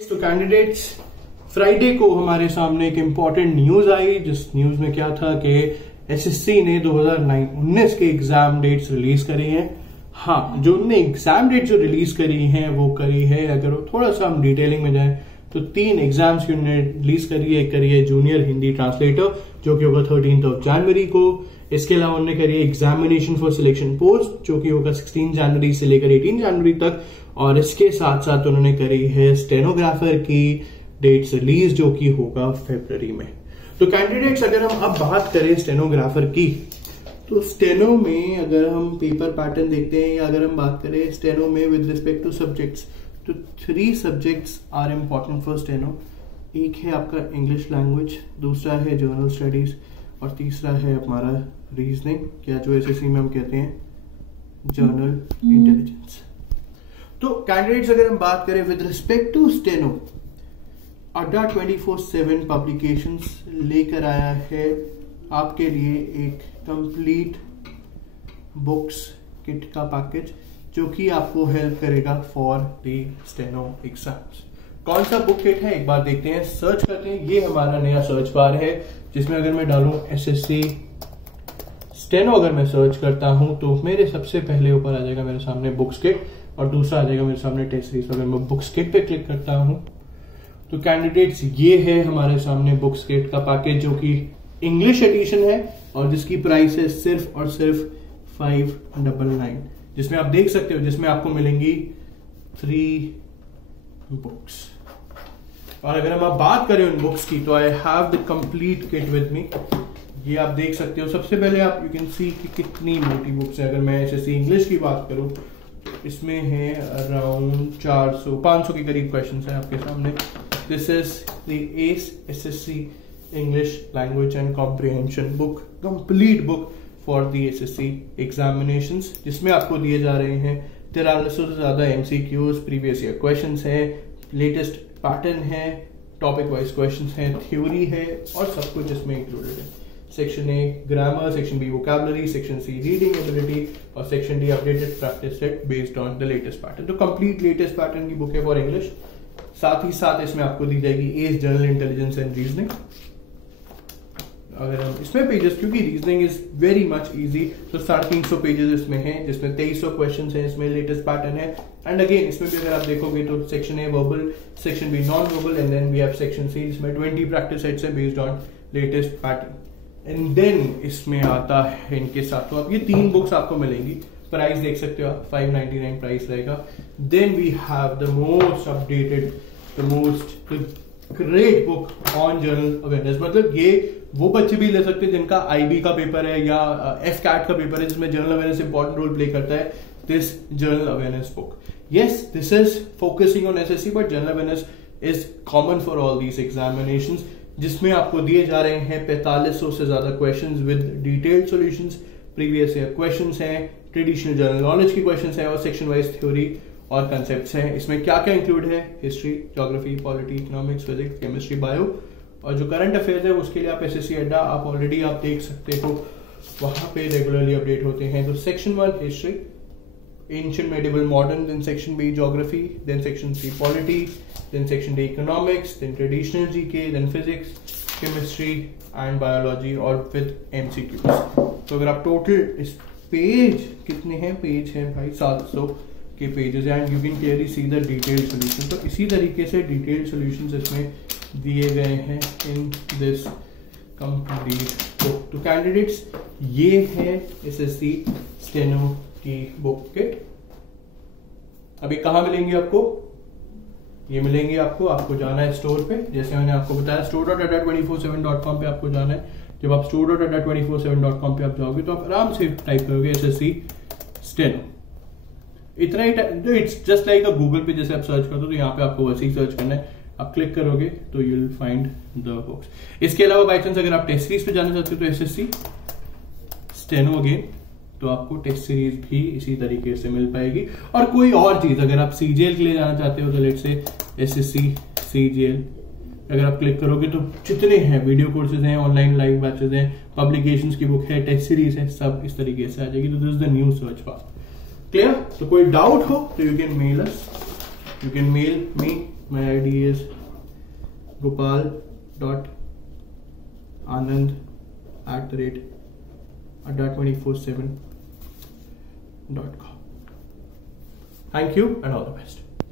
तो candidates, Friday को हमारे सामने एक इम्पॉर्टेंट न्यूज आई, जिस न्यूज में क्या था कि एसएससी ने 2019 के एग्जाम डेट्स रिलीज करे हैं। हाँ, जो उनने एग्जाम डेट जो रिलीज करी हैं वो करी है, अगर थोड़ा सा हम डिटेलिंग में जाएं तो 3 एग्जाम्स की उन्होंने रिलीज करी है। एक करी है जूनियर हिंदी ट्रांसलेटर जो कि होगा 13 जनवरी को। इसके अलावा उन्होंने करी एग्जामिनेशन फॉर सिलेक्शन पोस्ट जो कि होगा 16 जनवरी से लेकर 18 जनवरी तक। और इसके साथ साथ उन्होंने करी है स्टेनोग्राफर की डेट्स रिलीज जो कि होगा फरवरी में। तो कैंडिडेट्स, अगर हम अब बात करें स्टेनोग्राफर की, तो स्टेनो में अगर हम पेपर पैटर्न देखते हैं या अगर हम बात करें स्टेनो में विद रिस्पेक्ट टू सब्जेक्ट्स, तो 3 subjects are important for steno. एक है आपका इंग्लिश लैंग्वेज, दूसरा है जर्नल स्टडीज और तीसरा है हमारा रीजनिंग, क्या जो एसएससी में हम कहते हैं जर्नल इंटेलिजेंस। तो कैंडिडेट्स, अगर हम बात करें विद रिस्पेक्ट टू स्टेनो, अड्डा 24/7 पब्लिकेशंस लेकर आया है आपके लिए एक कंप्लीट बुक्स किट का पैकेज जो कि आपको हेल्प करेगा फॉर द स्टेनो एग्जाम्स। कौन सा बुक किट है एक बार देखते हैं, सर्च करते हैं। ये हमारा नया सर्च बार है जिसमें अगर मैं डालूं एसएससी स्टेनो, अगर मैं सर्च करता हूं तो मेरे सबसे पहले ऊपर आ जाएगा मेरे सामने बुक्स किट और दूसरा आ जाएगा मेरे सामने टेस्ट सीरीज। अगर मैं बुक्स किट पे क्लिक करता हूं तो कैंडिडेट्स ये है हमारे सामने बुक्स किट का पैकेज जो कि इंग्लिश एडिशन है और जिसकी प्राइस है सिर्फ और सिर्फ 599, जिसमें आप देख सकते हो जिसमें आपको मिलेंगी 3 बुक्स। और अगर हम बात करें उन बुक्स की तो I have the complete kit with me. ये आप देख सकते हो। सबसे पहले आप यू कैन सी कि कितनी मोटी बुक्स है। अगर मैं एसएससी इंग्लिश की बात करूं तो इसमें है अराउंड 500 के करीब क्वेश्चन है आपके सामने। This is the S SSC English language and comprehension book, complete book for the SSC examinations, जिसमें आपको दिए जा रहे हैं 4300 से ज्यादा एमसीक्यूज, प्रीवियस ईयर क्वेश्चंस है, लेटेस्ट पैटर्न है, टॉपिक वाइज क्वेश्चंस है, थ्योरी है और सब कुछ इसमें इंक्लूडेड है। Section A grammar, section B vocabulary, section C reading ability और section D updated practice set based on the latest pattern. तो कंप्लीट लेटेस्ट पैटर्न की बुक है फॉर इंग्लिश। साथ ही साथ इसमें आपको दी जाएगी S general intelligence and reasoning. अगर हम इसमें पेजेस, क्योंकि reasoning is very much easy, तो 350 पेजेस इसमें हैं, जिसमें 2300 क्वेश्चन है, इसमें लेटेस्ट पैटर्न है। एंड अगेन इसमें भी अगर आप देखोगे तो section A verbal, section B non verbal and then we have section C, इसमें 20 प्रैक्टिस सेट्स है based on latest pattern. And then इसमें आता है इनके साथ, तो आप ये 3 बुक्स आपको मिलेंगी। प्राइस देख सकते हो आप, 599 प्राइस रहेगा। Then we have the most updated, the most great book on general awareness. मतलब ये वो बच्चे भी ले सकते हैं जिनका आईबी का पेपर है या एफकैट का पेपर है, जिसमें general awareness important role play करता है। This general awareness book, yes this is focusing on SSC, but general awareness is common for all these examinations, जिसमें आपको दिए जा रहे हैं 4500 से ज्यादा questions with detailed solutions, previous year questions हैं, ट्रेडिशनल जनरल नॉलेज की क्वेश्चंस हैं और सेक्शन वाइज थ्योरी और कंसेप्ट्स हैं। इसमें क्या क्या इंक्लूड है, history, geography, polity, economics, physics, chemistry, bio और जो करंट अफेयर्स है उसके लिए आप एसएससी अड्डा आप ऑलरेडी आप देख सकते हो, वहां पे रेगुलरली अपडेट होते हैं। तो section 1 history, ancient, medieval, modern, then section B geography, then section C polity, then section D economics, then traditional GK, then physics, chemistry and biology और विद एमसीक्यूज। तो अगर आप टोटल इस पेज कितने हैं, पेज है भाई 700 के pages and you can clearly see the detailed solution. तो इसी तरीके से डिटेल्ड सॉल्यूशंस इसमें दिए गए हैं इन दिस कंप्लीट बुक। तो कैंडिडेट्स, ये है एसएससी स्टेनो की बुक किट। अभी कहाँ मिलेंगे आपको, ये मिलेंगे आपको जाना है स्टोर पे, जैसे मैंने आपको बताया store.adda247.com पे आपको जाना है। जब आप store.adda247.com पे आप जाओगे तो आप आराम से टाइप करोगे एसएससी स्टेनो, इतना ही। तो इट्स जस्ट लाइक गूगल पे जैसे आप सर्च करते हो, तो यहाँ पे आपको वैसे ही सर्च करना है। आप क्लिक करोगे तो you will find the books. इसके अलावा बाई चांस अगर आप टेस्ट सीरीज पे जाना चाहते हो तो एसएससी स्टेनो अगेन, तो आपको टेस्ट सीरीज भी इसी तरीके से मिल पाएगी। और कोई और चीज अगर आप सीजीएल के लिए जाना चाहते हो तो लेट्स से एसएससी सीजीएल, अगर आप क्लिक करोगे तो जितने हैं वीडियो कोर्सेज हैं, ऑनलाइन लाइव बैचेज हैं, पब्लिकेशंस की बुक है, टेस्ट सीरीज है, सब इस तरीके से आ जाएगी। तो this is the new search bar. Clear? तो कोई डाउट हो तो you can mail us, you can mail me My ID is gopal.anand@adda247.com. Thank you and all the best.